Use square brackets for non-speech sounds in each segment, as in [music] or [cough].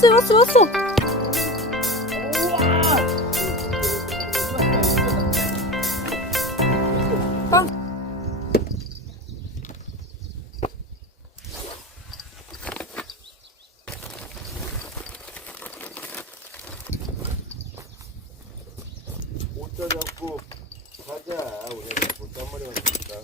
왔어요, 왔어, 왔어. 잡고 가자. 왔으니까.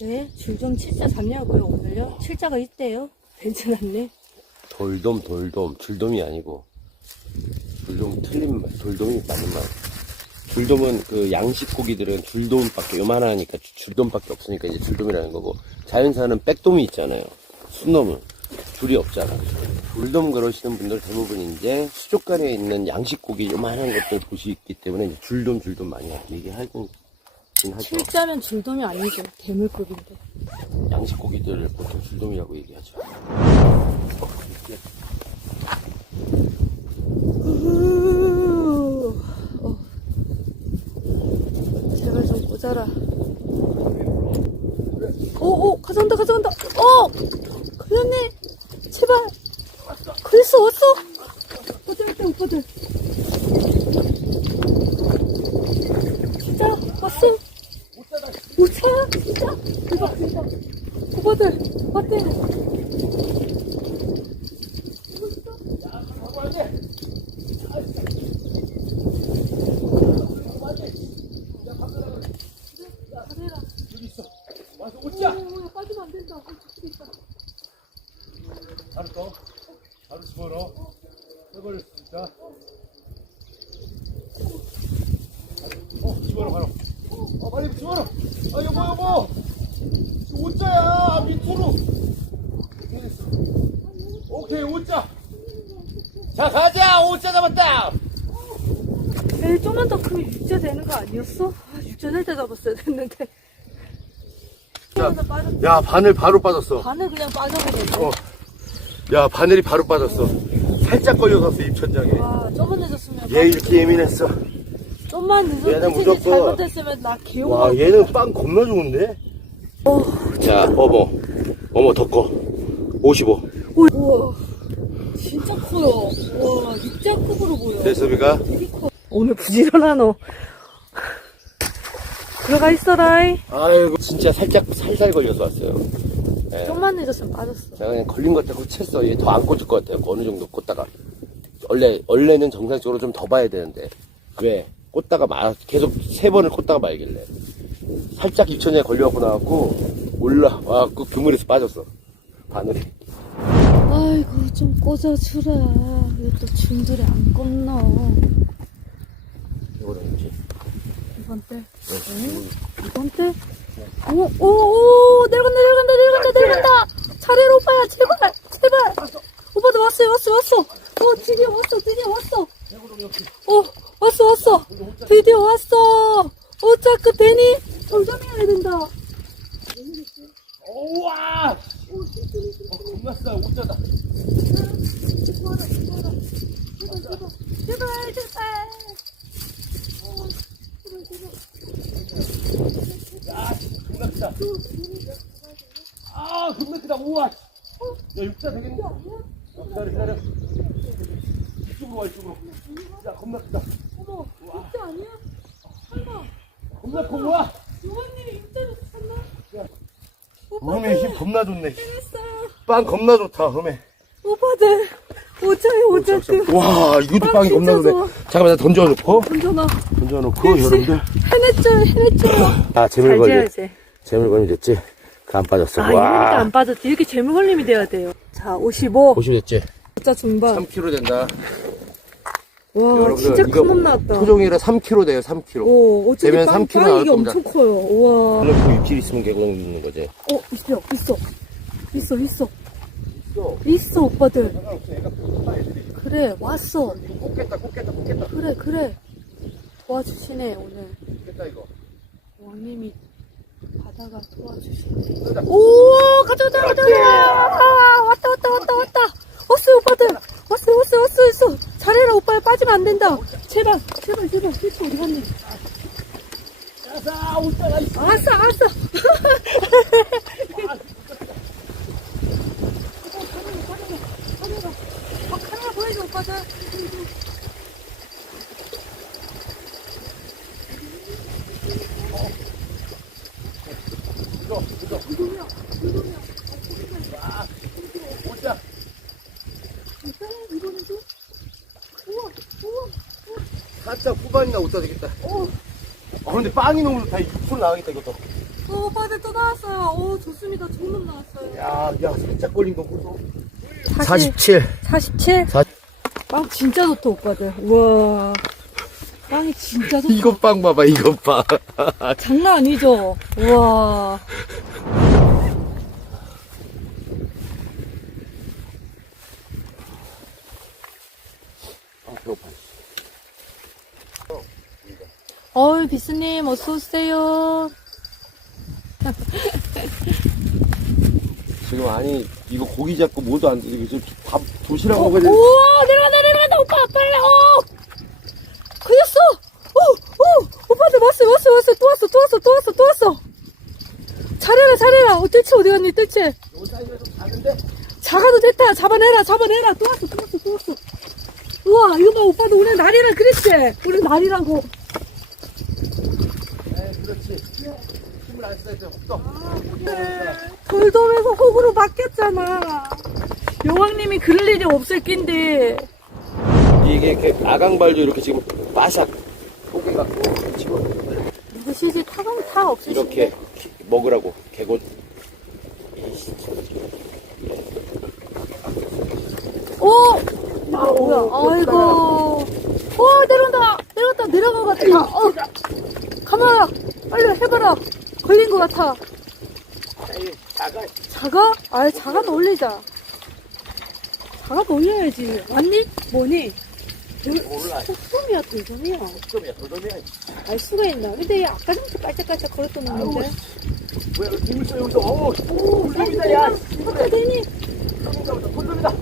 네, 줄좀 칠자 잡냐고요, 오늘요? 칠자가 있대요. 괜찮았네. 돌돔, 돌돔. 줄돔이 아니고. 줄돔 틀린 말. 돌돔이 맞는 말. 줄돔은 그 양식 고기들은 줄돔밖에 요만하니까 주- 줄돔밖에 없으니까 이제 줄돔이라는 거고 자연사는 백돔이 있잖아요. 순놈은 줄이 없잖아. 돌돔 그러시는 분들 대부분 이제 수족관에 있는 양식 고기 요만한 것들 보시기 때문에 줄돔 줄돔 많이 얘기하 긴 하죠. 칠자면 줄돔이 아니죠. 대물급인데. 양식 고기들을 보통 줄돔이라고 얘기하죠. 어. 제발 좀 꽂아라. 오, 오, 가져온다, 가져온다. 어! 걸렸네. 제발. 걸렸어, 왔어. 오빠들, 오빠들, 오빠들. 진짜, 왔어. 못 차? 진짜? 대박, 대박. 오빠들, 왔대. 와서 웃자! 오, 빠지면 안 된다. 어, 저쪽에 있다. 바로 떠. 바로 집어넣어. 해버렸으니까. 어, 집어넣어, 바로. 어, 빨리 집어넣어. 아, 여보, 여보! 옷자야, 밑으로. 오케이, 옷자. 자, 가자! 옷자 잡았다! 에이, 좀만 더 크면 육자 되는 거 아니었어? 아, 육자 될때 잡았어야 됐는데. 좀만 더 빠졌 야, 바늘 바로 빠졌어. 반을 그냥 빠져버렸네. 어. 야, 바늘이 바로 빠졌어. 살짝 걸려갔어, 입천장에. 와, 좀만 늦었으면. 얘 이렇게 예민했어. 좀만 얘는 늦었지. 무조건- 잘못했으면 나 개운 와, 거. 얘는 빵 겁나 좋은데? 어, 자, 어머. 어머, 더 커. 55. 우와. 진짜 커요. 와, 육자급으로 보여. 대섭이가 되게 커. 오늘 부지런하노. 들어가 있어라이. 아이고 진짜 살짝 살살 걸려서 왔어요. 예. 좀만 늦었으면 빠졌어. 제가 그냥 걸린 것 같고 챘어. 얘 더 안 꽂을 것 같아요. 어느 정도 꽂다가 원래 원래는 정상적으로 좀 더 봐야 되는데 왜 꽂다가 말 계속 세 번을 꽂다가 말길래 살짝 입천장에 걸려갖고 나왔고 올라와갖고 그물에서 빠졌어. 바늘이. 아이고, 좀 꽂아주라. 왜 또 줄들이 안 꽂노. 이거든지. 이번 때? 응? 이번 때? 오, 오, 오, 내려간다, 내려간다, 내려간다, 내려간다! 잘해라, 오빠야, 제발, 제발! 오빠도 왔어요, 왔어, 왔어! 어, 드디어 왔어, 드디어 왔어! 어, 왔어, 왔어! 드디어 왔어! 어, 자, 그 배니 돌점해야 된다! 오와! 어, 겁나 싸. 옷자다. 제발, 제발! 겁나 크다. 아, 겁나 크다. 우와. 야, 육자 되겠네. 어, 기다려, 기다려. 이쪽으로 와, 이쪽으로. 야, 겁나 크다. 어머, 육자 아니야? 설마, 겁나 커, 와. 요원님이 육자를 샀나? 흠에 힘 겁나 좋네. 재밌어. 빵 겁나 좋다, 흠에. 오빠들, 오자에 오자급. 와, 이것도 빵 빵이 겁나 진짜 좋네. 좋아. 잠깐만, 나 던져놓고. 던져놔. 던져놓고. 여러분들. 해냈죠, 해냈죠. [clears throat] 아, 잘 재물 걸림. 재야지. 재물 걸림 됐지? 그 안 빠졌어. 아, 이러니까 와. 안 빠졌지. 이렇게 재물 걸림이 돼야 돼요. 자, 55. 50 됐지? 오자 중반. 3kg 된다. 와, 여러분들, 진짜 이거 큰 놈 나왔다. 토종이라 3kg 돼요, 3kg. 오, 어차피 되면 빵, 3kg 빵 나올 이게 겁니다. 엄청 커요. 우와. 그 입질 있으면 개공 있는 거지. 어, 있어, 있어. 있어, 있어. 있어, 오빠들. 그래, 왔어. 꽂겠다, 꽂겠다, 꽂겠다. 그래, 그래. 도와주시네, 오늘. 꽂겠다, 이거. 왕님이 바다가 도와주시네. 오, 가자, 가자, 가자, 가자. 가자. 못 사주겠다. 어. 아 근데 빵이 너무 좋다. 육수로 나가겠다 이것도. 어 빠들 또 나왔어요. 어 좋습니다. 정말 나왔어요. 야 야 살짝 걸린 거 보소. 47. 47? 4 빵 진짜 좋다, 오빠들. 우와. 빵이 진짜 좋다. 이것 빵 봐봐, 이것 빵. [laughs] 장난 아니죠? 우와. 어이, 비스님, 어서 오세요. 지금 아니, 이거 고기 잡고 뭐도 안 되고, 지금 밥, 도시락 오, 먹어야 돼. 우와, 내려간다, 내려간다, 오빠, 빨리, 어! 걸렸어! 오, 오! 오빠들 왔어, 왔어, 왔어, 또 왔어, 또 왔어, 또 왔어, 또 왔어! 잘해라, 잘해라! 어, 뜰채 어디 갔니, 뜰채? 작아도 됐다, 잡아내라, 잡아내라! 또 왔어, 또 왔어, 또 왔어! 우와, 이거 봐, 오빠도 오늘 날이라 그랬지? 오늘 날이라고. 네, 그렇지. 힘을 안 써야 돼, 없어. 돌돔에서 호구로 바뀌었잖아. 여왕님이 그럴 일이 없을 낀데. 이게 이렇게 아강발도 이렇게 지금 바삭 고기 갖고 집어 누구시지? 타강 타 없으시지? 이렇게 기- 먹으라고 개고 오! 아, 뭐야. 아이고. 오, 내려온다. 내려갔다. 내려간 것 같아. 어. 가만라. 빨리 해봐라. 걸린 것 같아. 작아 작아? 아, 작아도 올리자. 작아도 올려야지. 맞니? 뭐니? 몰라 소품이야, 돌돔이야. 좀이야 돌돔이야 알 수가 있나? 근데 얘 아까 전부터 깔짝깔짝 거렸던 놈인데. 뭐야 힘을 써 여기서 어우 오, 돌돔이다 야 어떻게 되니? 돌돔이다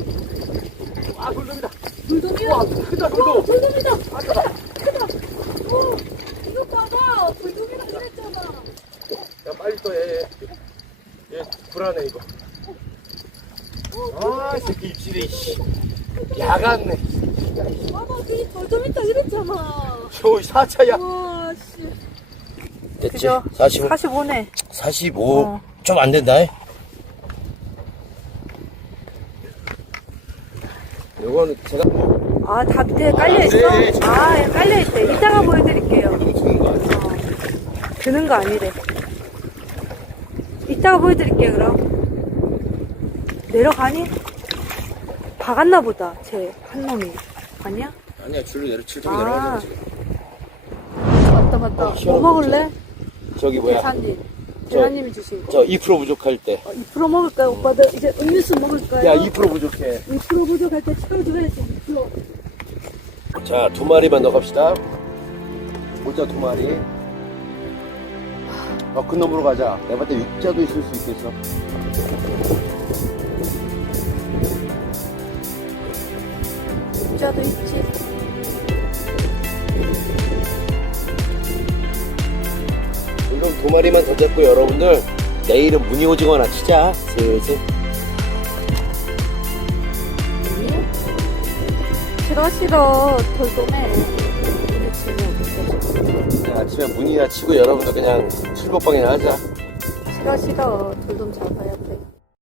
아 돌돔이다 돌돔이야. 와 크다 어, 돌돔 돌돔이다. 크다. 크다. 오, 이거 봐봐. 돌돔이라 그랬잖아. 야 빨리 또얘얘 불안해 이거 아이 새끼 입질이 씨 야갔네 봐봐, 그게 돌돔 있다 그랬잖아. 저 사차야 와, 씨. 됐지 그죠? 45 45네. 45 어. 좀 안 된다 요거는 제가 아, 다 밑에 깔려있어? 네. 아, 예, 깔려있대. 이따가 보여드릴게요. 좀 드는 거 같아 드는 거 아니래. 이따가 보여드릴게요, 그럼. 내려가니? 박았나 보다, 쟤, 한 놈이. 아니야? 아니야 줄로 내려 칠점이 아. 내려가잖아 지금 맞다, 맞다. 어, 뭐 먹을래? 저기 뭐야 대사님. 대사님이 주신 거. 저 2% 부족할 때 어, 2% 먹을까요, 오빠들? 이제 음료수 먹을까요? 야, 2% 부족해. 2% 부족할 때 채워줘야지, 2%. 자, 두 마리만 더 갑시다. 모자 두 마리. 어, 큰 놈으로 가자. 내가 봤을 때 육자도 있을 수 있겠어. 부자도 있지. 이건 두 마리만 더 잡고 여러분들 내일은 무늬 오징어나 치자. 슬슬. 싫어, 싫어. 돌돔에. 아침에 무늬나 치고 여러분들 그냥 출국방이나 하자. 싫어, 싫어. 돌돔 잡아야 돼.